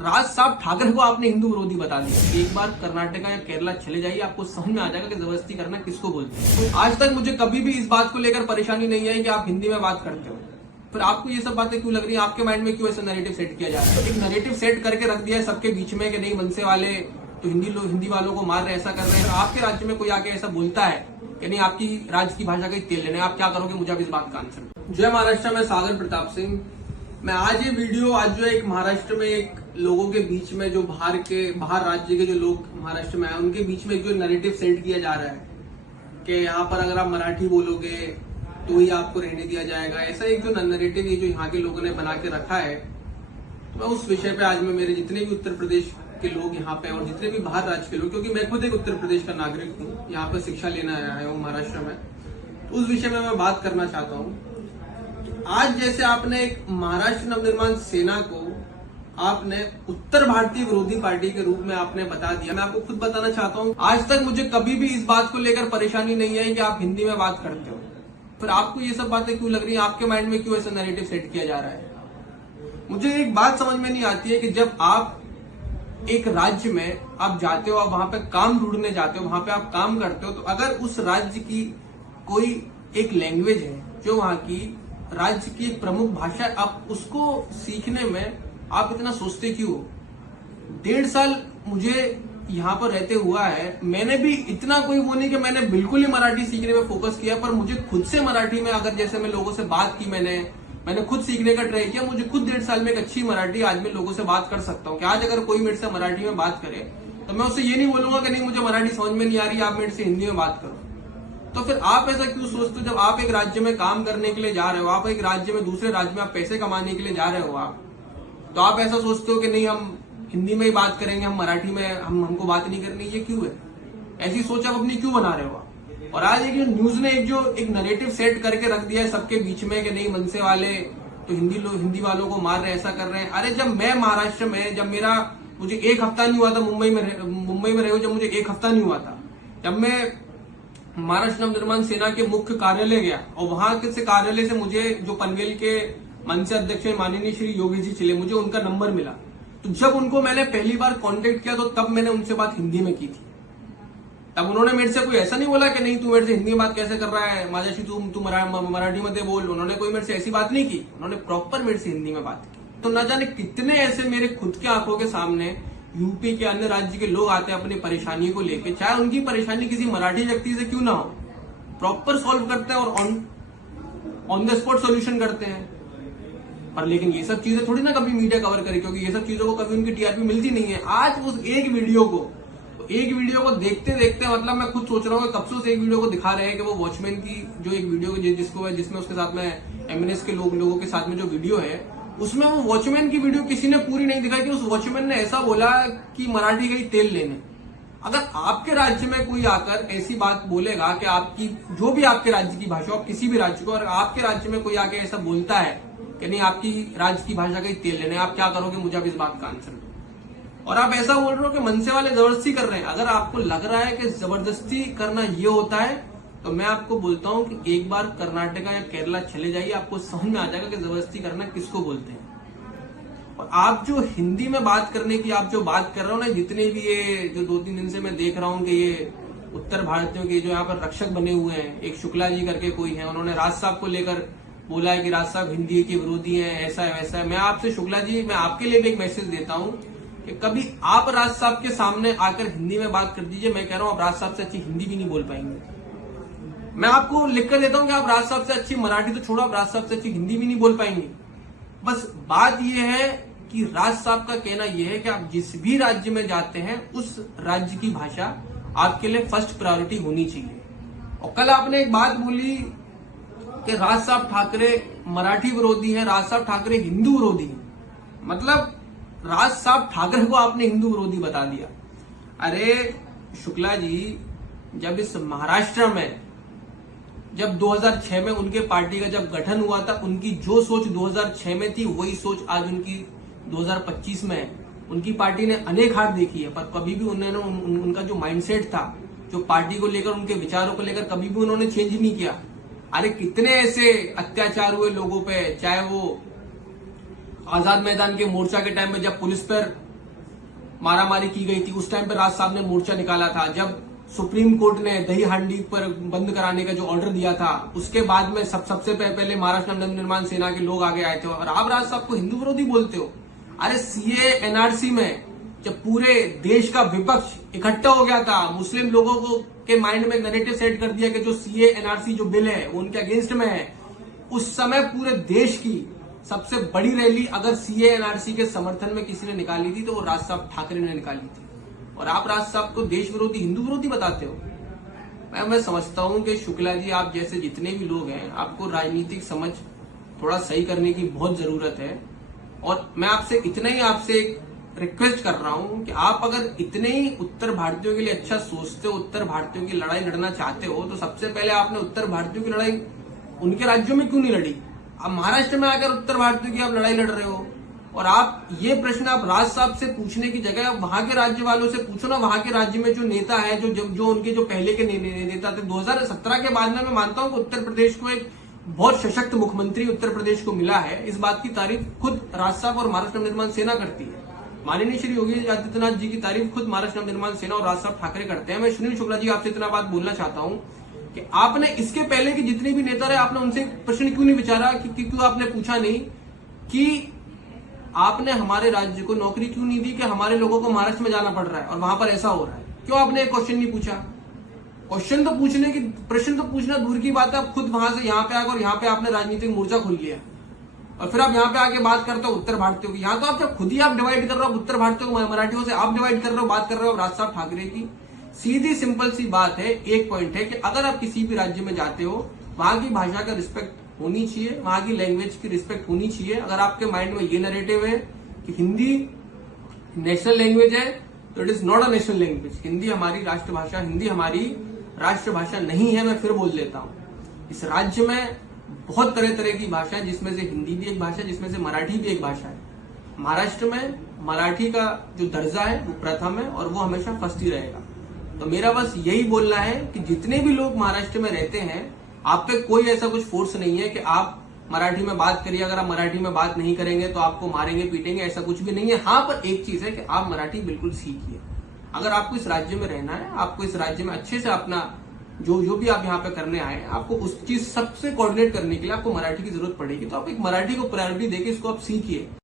राज साहब ठाकरे को आपने हिंदू विरोधी बता दिया। एक बार कर्नाटका या केरला चले जाइए, आपको समझ में आ जाएगा कि जबरदस्ती करना किसको बोलते हैं। तो आज तक मुझे कभी भी इस बात को लेकर परेशानी नहीं आई कि आप हिंदी में बात करते हो। फिर आपको ये सब बातें क्यों लग रही है? आपके माइंड में क्यों ऐसा नैरेटिव सेट किया जा रहा है? तो एक नैरेटिव सेट करके रख दिया है सबके बीच में कि नहीं, मनसे वाले तो हिंदी वालों को मार रहे, ऐसा कर रहे हैं। आपके राज्य में कोई आके ऐसा बोलता है कि नहीं, आपकी राज्य की भाषा का ही तेल लेना है, आप क्या करोगे? मुझे अब इस बात का आंसर। जय महाराष्ट्र में सागर प्रताप सिंह। मैं आज ये वीडियो जो एक महाराष्ट्र में एक लोगों के बीच में जो बाहर राज्य के जो लोग महाराष्ट्र में आए उनके बीच में जो नैरेटिव सेट किया जा रहा है कि यहाँ पर अगर आप मराठी बोलोगे तो ही आपको रहने दिया जाएगा, ऐसा एक जो नैरेटिव ये जो यहाँ के लोगों ने बना के रखा है, तो मैं उस विषय पे आज मैं मेरे जितने भी उत्तर प्रदेश के लोग यहाँ पे और जितने भी बाहर राज्य के लोग, क्योंकि मैं खुद एक उत्तर प्रदेश का नागरिक हूँ, यहाँ पे शिक्षा लेना आया हूँ महाराष्ट्र में, तो उस विषय में मैं बात करना चाहता हूँ। आज जैसे आपने एक महाराष्ट्र नवनिर्माण सेना को आपने उत्तर भारतीय विरोधी पार्टी के रूप में आपने बता दिया। मैं आपको खुद बताना चाहता हूँ, आज तक मुझे कभी भी इस बात को लेकर परेशानी नहीं आई कि आप हिंदी में बात करते हो। फिर आपको ये सब बातें क्यों लग रही है? आपके माइंड में क्यों ऐसा नैरेटिव सेट किया जा रहा है? मुझे एक बात समझ में नहीं आती है कि जब आप एक राज्य में आप जाते हो, आप वहां पे काम ढूंढने जाते हो, वहां पे आप काम करते हो, तो अगर उस राज्य की कोई एक लैंग्वेज है जो वहां की राज्य की एक प्रमुख भाषा है, आप उसको सीखने में आप इतना सोचते क्यों? 1.5 साल मुझे यहाँ पर रहते हुआ है, मैंने भी इतना कोई वो नहीं कि मैंने बिल्कुल ही मराठी सीखने में फोकस किया, पर मुझे खुद से मराठी में अगर जैसे मैं लोगों से बात की, मैंने खुद सीखने का ट्राई किया, मुझे खुद 1.5 साल में एक अच्छी मराठी आज मैं लोगों से बात कर सकता हूँ कि आज अगर कोई मेरे से मराठी में बात करे तो मैं उससे ये नहीं बोलूंगा कि नहीं मुझे मराठी समझ में नहीं आ रही, आप मेरे से हिंदी में बात करो। तो फिर आप ऐसा क्यों सोचते हो? जब आप एक राज्य में काम करने के लिए जा रहे हो, आप एक राज्य में दूसरे राज्य में आप पैसे कमाने के लिए जा रहे हो, आप तो आप ऐसा सोचते हो कि नहीं हम हिंदी में ही बात करेंगे, हम मराठी में हमको बात नहीं करनी। ये क्यों है? ऐसी सोच आप अपनी क्यों बना रहे हो? और आज एक न्यूज ने एक नैरेटिव सेट करके रख दिया है सबके बीच में कि नहीं, मनसे वाले तो हिंदी वालों को मार रहे, ऐसा कर रहे हैं। अरे जब मैं महाराष्ट्र में, जब मुझे 1 हफ्ता नहीं हुआ था मुंबई में रहे हो, जब मुझे 1 हफ्ता नहीं हुआ था, जब मैं महाराष्ट्र नवनिर्माण सेना के मुख्य कार्यालय गया और वहां से कार्यालय से मुझे जो पनवेल के मनसे अध्यक्ष माननीय श्री योगी जी चिले, मुझे उनका नंबर मिला। तो जब उनको मैंने पहली बार कांटेक्ट किया तो तब मैंने उनसे बात हिंदी में की थी। तब उन्होंने मेरे से कोई ऐसा नहीं बोला कि नहीं तू मेरे से हिंदी में बात कैसे कर रहा है, माझ्याशी तू मराठी में बोल। उन्होंने कोई मेरे से ऐसी बात नहीं की, उन्होंने प्रॉपर मेरे से हिंदी में बात की। तो न जाने कितने ऐसे मेरे खुद के आंखों के सामने यूपी के अन्य राज्य के लोग आते हैं अपनी परेशानी को लेकर, चाहे उनकी परेशानी किसी मराठी व्यक्ति से क्यों ना हो, प्रॉपर सॉल्व करते हैं और ऑन द स्पॉट सोल्यूशन करते हैं। पर लेकिन ये सब चीजें थोड़ी ना कभी मीडिया कवर करे, क्योंकि ये सब चीजों को कभी उनकी टीआरपी मिलती नहीं है। आज उस एक वीडियो को देखते देखते मतलब मैं खुद सोच रहा हूँ कब से उस एक वीडियो को दिखा रहे हैं कि वो वॉचमैन की जो एक वीडियो जिसमें उसके साथ में एमएनएस के लोगों के साथ में जो वीडियो है, उसमें वो वॉचमैन की वीडियो किसी ने पूरी नहीं दिखाई कि उस वॉचमैन ने ऐसा बोला कि मराठी गई तेल लेने। अगर आपके राज्य में कोई आकर ऐसी बात बोलेगा कि आपकी जो भी आपके राज्य की भाषा, आप किसी भी राज्य को, और आपके राज्य में कोई आके ऐसा बोलता है कि नहीं आपकी राज्य की भाषा का ही तेल लेने, आप क्या करोगे? मुझे अब इस बात का आंसर दो। और आप ऐसा बोल रहे हो कि मनसे वाले जबरदस्ती कर रहे हैं। अगर आपको लग रहा है कि जबरदस्ती करना ये होता है, तो मैं आपको बोलता हूं कि एक बार कर्नाटका या केरला चले जाइए, आपको समझ में आ जाएगा कि जबरदस्ती करना किसको बोलते हैं। और आप जो हिंदी में बात करने की आप जो बात कर रहे हो ना, जितने भी ये जो 2-3 दिन से मैं देख रहा हूँ कि ये उत्तर भारतीयों के जो यहाँ पर रक्षक बने हुए हैं, एक शुक्ला जी करके कोई है, उन्होंने राज साहब को लेकर बोला है कि राज साहब हिंदी के विरोधी हैं, ऐसा है वैसा है। मैं आपसे शुक्ला जी, मैं आपके लिए भी एक मैसेज देता हूँ कि कभी आप राज साहब के सामने आकर हिंदी में बात कर दीजिए। मैं कह रहा हूँ आप राज साहब से अच्छी हिंदी भी नहीं बोल पाएंगे। मैं आपको लिख कर देता हूँ कि आप राज साहब से अच्छी मराठी तो छोड़ो, आप राज साहब से अच्छी हिंदी भी नहीं बोल पाएंगे। बस बात यह है कि राज साहब का कहना यह है कि आप जिस भी राज्य में जाते हैं उस राज्य की भाषा आपके लिए फर्स्ट प्रायोरिटी होनी चाहिए। और कल आपने एक बात बोली कि राज साहब ठाकरे मराठी विरोधी हैं, राज साहब ठाकरे हिंदू विरोधी हैं। मतलब राज साहब ठाकरे को आपने हिंदू विरोधी बता दिया। अरे शुक्ला जी, जब इस महाराष्ट्र में जब 2006 में उनके पार्टी का जब गठन हुआ था, उनकी जो सोच 2006 में थी वही सोच आज उनकी 2025 में है। उनकी पार्टी ने अनेक हार देखी है, पर कभी भी उन्होंने उनका जो माइंडसेट था, जो पार्टी को लेकर, उनके विचारों को लेकर कभी भी उन्होंने चेंज नहीं किया। अरे कितने ऐसे अत्याचार हुए लोगों पे, चाहे वो आजाद मैदान के मोर्चा के टाइम में जब पुलिस पर मारामारी की गई थी, उस टाइम पे राज साहब ने मोर्चा निकाला था। जब सुप्रीम कोर्ट ने दही हांडी पर बंद कराने का जो ऑर्डर दिया था, उसके बाद में सबसे पहले महाराष्ट्र नवनिर्माण सेना के लोग आगे आए थे। और आप राज साहब को हिंदू विरोधी बोलते हो। अरे सीए एनआरसी में जब पूरे देश का विपक्ष इकट्ठा हो गया था, मुस्लिम लोगों को के माइंड में नैरेटिव सेट कर दिया कि जो सीए एनआरसी जो बिल है वो उनके अगेंस्ट में है, उस समय पूरे देश की सबसे बड़ी रैली अगर सीए एनआरसी के समर्थन में किसी ने निकाली थी तो वो राज साहब ठाकरे ने निकाली थी। और आप राज साहब को देश विरोधी हिंदू विरोधी बताते हो। मैं समझता हूं कि शुक्ला जी, आप जैसे जितने भी लोग हैं, आपको राजनीतिक समझ थोड़ा सही करने की बहुत जरूरत है। और मैं आपसे इतना ही आपसे रिक्वेस्ट कर रहा हूं कि आप अगर इतने ही उत्तर भारतीयों के लिए अच्छा सोचते हो, उत्तर भारतीयों की लड़ाई लड़ना चाहते हो, तो सबसे पहले आपने उत्तर भारतीयों की लड़ाई उनके राज्यों में क्यों नहीं लड़ी? अब महाराष्ट्र में आकर उत्तर भारतीयों की आप लड़ाई लड़ रहे हो। और आप ये प्रश्न आप राज साहब से पूछने की जगह वहां के राज्य वालों से पूछो ना। वहां के राज्य में जो नेता है, जो उनके जो पहले के नेता थे, 2017 के बाद में मैं मानता हूं कि उत्तर प्रदेश को एक बहुत सशक्त मुख्यमंत्री उत्तर प्रदेश को मिला है। इस बात की तारीफ खुद राज साहब और महाराष्ट्र नवनिर्माण सेना करती है। माननीय श्री योगी आदित्यनाथ जी की तारीफ खुद महाराष्ट्र नवनिर्माण सेना और राज साहब ठाकरे करते हैं। मैं सुनील शुक्ला जी आपसे इतना बात बोलना चाहता हूं कि आपने इसके पहले के जितने भी नेता रहे, आपने उनसे प्रश्न क्यों नहीं विचारा कि क्यों आपने पूछा नहीं कि आपने हमारे राज्य को नौकरी क्यों नहीं दी, कि हमारे लोगों को महाराष्ट्र में जाना पड़ रहा है और वहां पर ऐसा हो रहा है? क्यों आपने एक क्वेश्चन नहीं पूछा? क्वेश्चन तो पूछने की, प्रश्न तो पूछना दूर की बात है, आप खुद वहां से यहाँ पे आकर और यहाँ पे आपने राजनीतिक मोर्चा खोल लिया और फिर आप यहाँ पे आके बात करते हो उत्तर भारतीयों की। यहाँ तो आप खुद ही आप डिवाइड कर रहे हो उत्तर भारतीयों को मराठियों से, आप डिवाइड कर रहे हो, बात कर रहे हो राज साहब ठाकरे की। सीधी सिंपल सी बात है, एक पॉइंट है कि अगर आप किसी भी राज्य में जाते हो, वहां की भाषा का रिस्पेक्ट होनी चाहिए, वहां की लैंग्वेज की रिस्पेक्ट होनी चाहिए। अगर आपके माइंड में ये नैरेटिव है कि हिंदी नेशनल लैंग्वेज है, तो it is not a national language. Hindi हमारी राष्ट्रभाषा, हिंदी हमारी राष्ट्रभाषा नहीं है। मैं फिर बोल देता हूं, इस राज्य में बहुत तरह तरह की भाषा है, जिसमें से हिंदी भी एक भाषा है, जिसमें से मराठी भी एक भाषा है। महाराष्ट्र में मराठी का जो दर्जा है वो प्रथम है और वो हमेशा फर्स्ट ही रहेगा। तो मेरा बस यही बोलना है कि जितने भी लोग महाराष्ट्र में रहते हैं, आप पे कोई ऐसा कुछ फोर्स नहीं है कि आप मराठी में बात करिए, अगर आप मराठी में बात नहीं करेंगे तो आपको मारेंगे पीटेंगे, ऐसा कुछ भी नहीं है। हाँ, पर एक चीज है कि आप मराठी बिल्कुल सीखिए। अगर आपको इस राज्य में रहना है, आपको इस राज्य में अच्छे से अपना जो भी आप यहाँ पे करने आए, आपको उस चीज सबसे कोऑर्डिनेट करने के लिए आपको मराठी की जरूरत पड़ेगी। तो आप एक मराठी को प्रायोरिटी देके इसको आप सीखिए।